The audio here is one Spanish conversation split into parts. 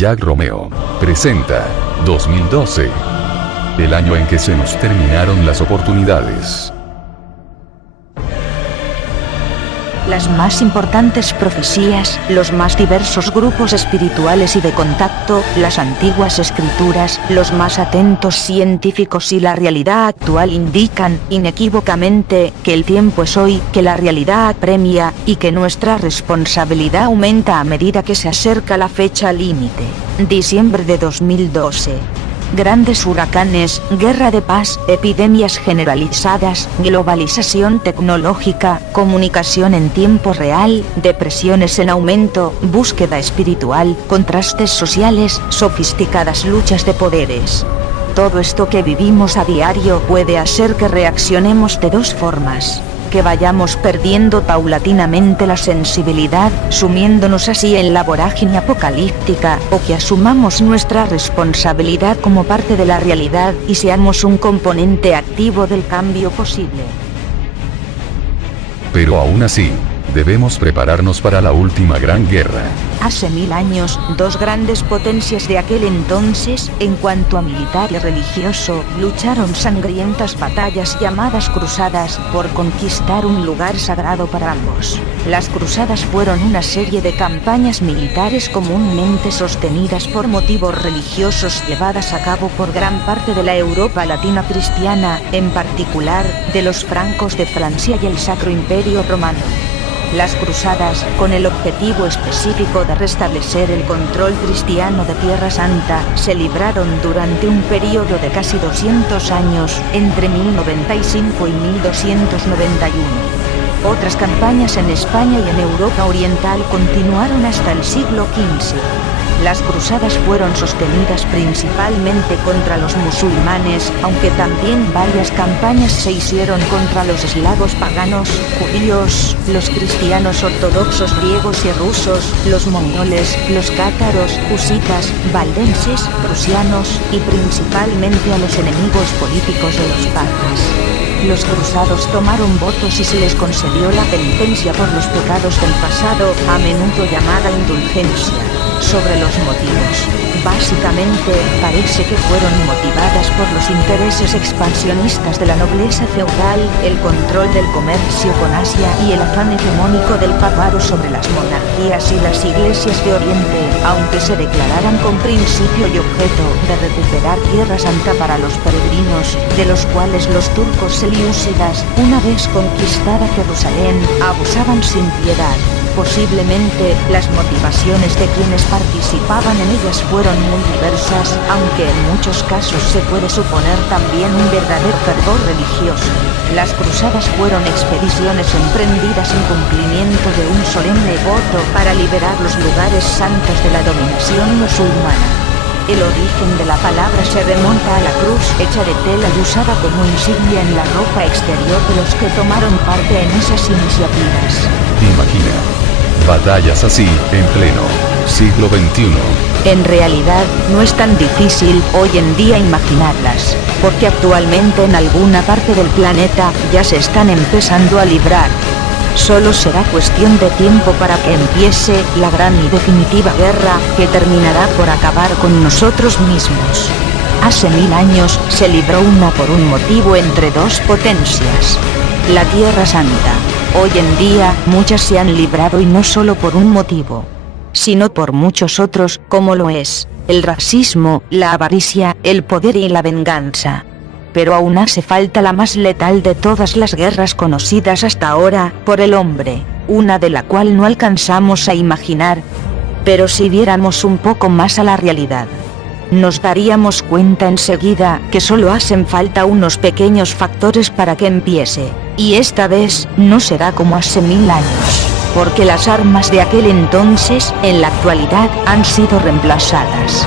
Jack Romeo presenta 2012, el año en que se nos terminaron las oportunidades. Las más importantes profecías, los más diversos grupos espirituales y de contacto, las antiguas escrituras, los más atentos científicos y la realidad actual indican, inequívocamente, que el tiempo es hoy, que la realidad apremia, y que nuestra responsabilidad aumenta a medida que se acerca la fecha límite. Diciembre de 2012. Grandes huracanes, guerra de paz, epidemias generalizadas, globalización tecnológica, comunicación en tiempo real, depresiones en aumento, búsqueda espiritual, contrastes sociales, sofisticadas luchas de poderes. Todo esto que vivimos a diario puede hacer que reaccionemos de dos formas. Que vayamos perdiendo paulatinamente la sensibilidad, sumiéndonos así en la vorágine apocalíptica, o que asumamos nuestra responsabilidad como parte de la realidad y seamos un componente activo del cambio posible. Pero aún así, debemos prepararnos para la última gran guerra. Hace 1000 años, dos grandes potencias de aquel entonces, en cuanto a militar y religioso, lucharon sangrientas batallas llamadas cruzadas, por conquistar un lugar sagrado para ambos. Las cruzadas fueron una serie de campañas militares comúnmente sostenidas por motivos religiosos llevadas a cabo por gran parte de la Europa latina cristiana, en particular, de los francos de Francia y el Sacro Imperio Romano. Las cruzadas, con el objetivo específico de restablecer el control cristiano de Tierra Santa, se libraron durante un periodo de casi 200 años, entre 1095 y 1291. Otras campañas en España y en Europa Oriental continuaron hasta el siglo XV. Las cruzadas fueron sostenidas principalmente contra los musulmanes, aunque también varias campañas se hicieron contra los eslavos paganos, judíos, los cristianos ortodoxos griegos y rusos, los mongoles, los cátaros, husitas, valdenses, prusianos, y principalmente a los enemigos políticos de los partas. Los cruzados tomaron votos y se les concedió la penitencia por los pecados del pasado, a menudo llamada indulgencia. Sobre los motivos, básicamente, parece que fueron motivadas por los intereses expansionistas de la nobleza feudal, el control del comercio con Asia y el afán hegemónico del papado sobre las monarquías y las iglesias de Oriente, aunque se declararan con principio y objeto de recuperar Tierra Santa para los peregrinos, de los cuales los turcos selyúcidas, una vez conquistada Jerusalén, abusaban sin piedad. Posiblemente, las motivaciones de quienes participaban en ellas fueron muy diversas, aunque en muchos casos se puede suponer también un verdadero fervor religioso. Las cruzadas fueron expediciones emprendidas en cumplimiento de un solemne voto para liberar los lugares santos de la dominación musulmana. El origen de la palabra se remonta a la cruz hecha de tela y usada como insignia en la ropa exterior de los que tomaron parte en esas iniciativas. Imagina batallas así, en pleno siglo XXI. En realidad, no es tan difícil hoy en día imaginarlas, porque actualmente en alguna parte del planeta ya se están empezando a librar. Solo será cuestión de tiempo para que empiece la gran y definitiva guerra, que terminará por acabar con nosotros mismos. Hace 1000 años, se libró una por un motivo entre dos potencias. La Tierra Santa. Hoy en día, muchas se han librado y no solo por un motivo, sino por muchos otros, como lo es el racismo, la avaricia, el poder y la venganza. Pero aún hace falta la más letal de todas las guerras conocidas hasta ahora, por el hombre, una de la cual no alcanzamos a imaginar. Pero si viéramos un poco más a la realidad, nos daríamos cuenta enseguida que solo hacen falta unos pequeños factores para que empiece, y esta vez no será como hace 1000 años, porque las armas de aquel entonces, en la actualidad, han sido reemplazadas.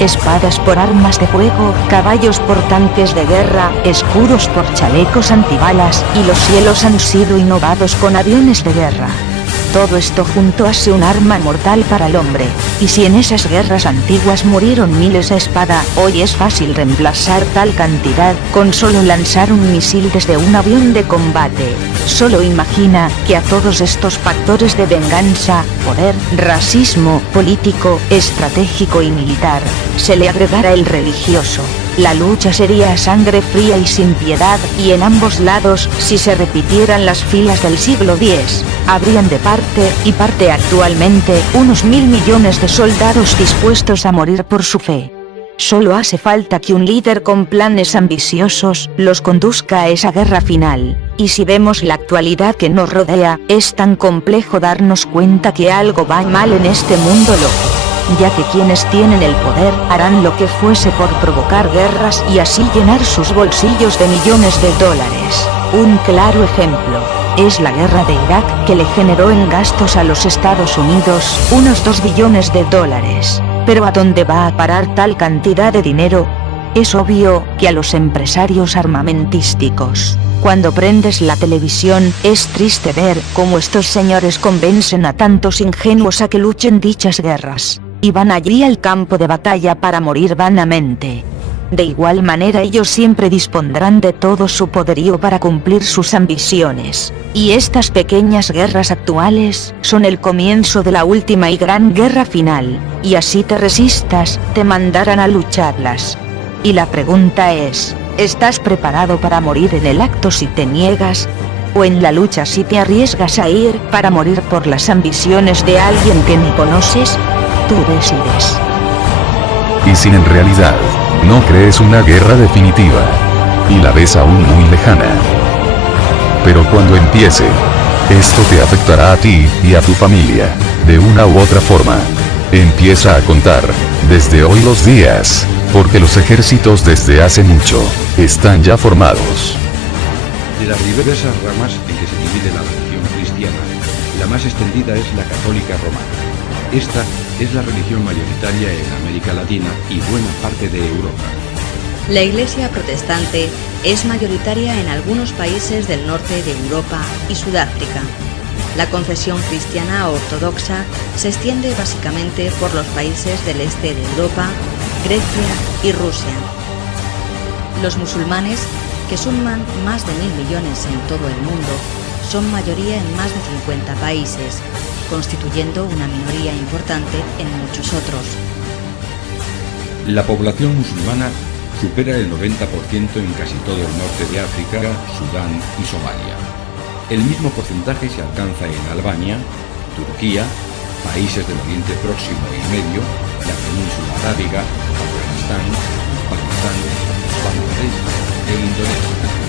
Espadas por armas de fuego, caballos por tanques de guerra, escudos por chalecos antibalas, y los cielos han sido inundados con aviones de guerra. todo esto junto hace un arma mortal para el hombre. Y si en esas guerras antiguas murieron miles a espada, hoy es fácil reemplazar tal cantidad con solo lanzar un misil desde un avión de combate. Solo imagina que a todos estos factores de venganza, poder, racismo, político, estratégico y militar, se le agregara el religioso. La lucha sería a sangre fría y sin piedad, y en ambos lados, si se repitieran las filas del siglo X, habrían de parte y parte actualmente unos 1.000 millones de soldados dispuestos a morir por su fe. Solo hace falta que un líder con planes ambiciosos los conduzca a esa guerra final, y si vemos la actualidad que nos rodea, es tan complejo darnos cuenta que algo va mal en este mundo loco, ya que quienes tienen el poder harán lo que fuese por provocar guerras y así llenar sus bolsillos de millones de dólares. Un claro ejemplo es la guerra de Irak, que le generó en gastos a los Estados Unidos unos 2 billones de dólares. Pero ¿a dónde va a parar tal cantidad de dinero? Es obvio que a los empresarios armamentísticos. Cuando prendes la televisión, es triste ver cómo estos señores convencen a tantos ingenuos a que luchen dichas guerras, y van allí al campo de batalla para morir vanamente. De igual manera ellos siempre dispondrán de todo su poderío para cumplir sus ambiciones, y estas pequeñas guerras actuales son el comienzo de la última y gran guerra final, y así te resistas, te mandarán a lucharlas. Y la pregunta es, ¿estás preparado para morir en el acto si te niegas? ¿O en la lucha si te arriesgas a ir para morir por las ambiciones de alguien que ni conoces? Tú decides. Y si en realidad no crees una guerra definitiva, y la ves aún muy lejana, pero cuando empiece, esto te afectará a ti y a tu familia, de una u otra forma. Empieza a contar, desde hoy los días, porque los ejércitos desde hace mucho, están ya formados. De las diversas ramas en que se divide la religión cristiana, la más extendida es la católica romana. Esta es la religión mayoritaria en América Latina y buena parte de Europa. La Iglesia protestante es mayoritaria en algunos países del norte de Europa y Sudáfrica. La confesión cristiana ortodoxa se extiende básicamente por los países del este de Europa, Grecia y Rusia. Los musulmanes, que suman más de 1.000 millones en todo el mundo, son mayoría en más de 50 países, constituyendo una minoría importante en muchos otros. La población musulmana supera el 90% en casi todo el norte de África, Sudán y Somalia. El mismo porcentaje se alcanza en Albania, Turquía, países del Oriente Próximo y Medio, la península arábiga, Afganistán, Pakistán, Bangladesh e Indonesia.